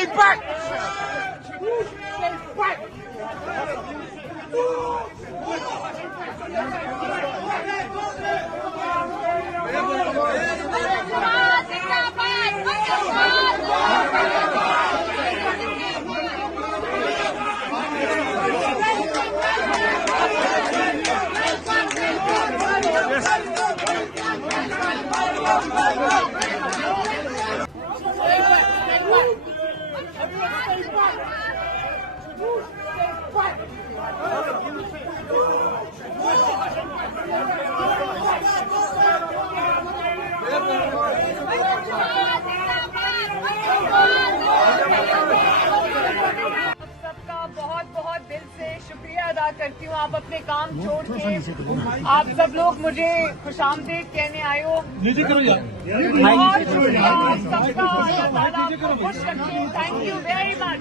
stay back! शुक्रिया अदा करती हूँ। आप अपने काम छोड़ के आप सब लोग मुझे खुशामदीद कहने आए हो। बहुत शुक्रिया आप सबका। अल्लाह ताला आपको खुश रखे। Thank you very much.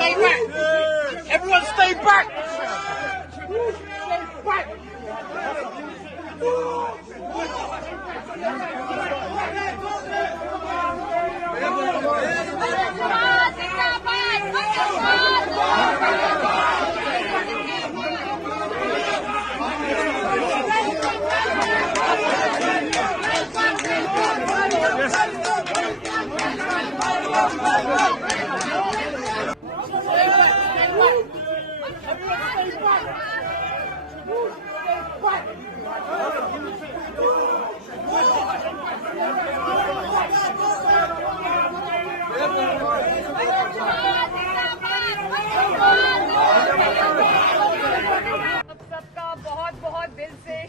Stay back! Everyone stay back! Stay back!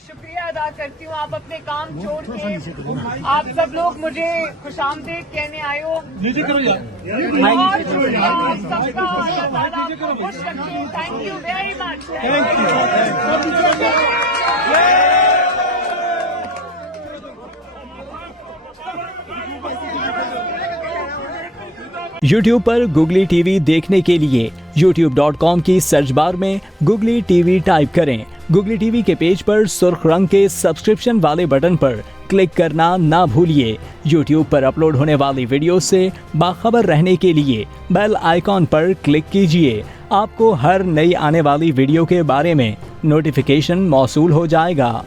शुक्रिया अदा करती हूँ। आप अपने काम छोड़ के आप सब लोग मुझे खुशामदीद कहने आए हो। बहुत शुक्रिया आप सबका। अल्लाह ताला आपको खुश रखे। Thank you very much. YouTube पर गुगली टीवी देखने के लिए youtube.com की सर्च बार में गुगली टीवी टाइप करें। गुगली टीवी के पेज पर सुर्ख रंग के सब्सक्रिप्शन वाले बटन पर क्लिक करना ना भूलिए। YouTube पर अपलोड होने वाली वीडियो से बाखबर रहने के लिए बेल आइकॉन पर क्लिक कीजिए। आपको हर नई आने वाली वीडियो के बारे में नोटिफिकेशन मौसूल हो जाएगा।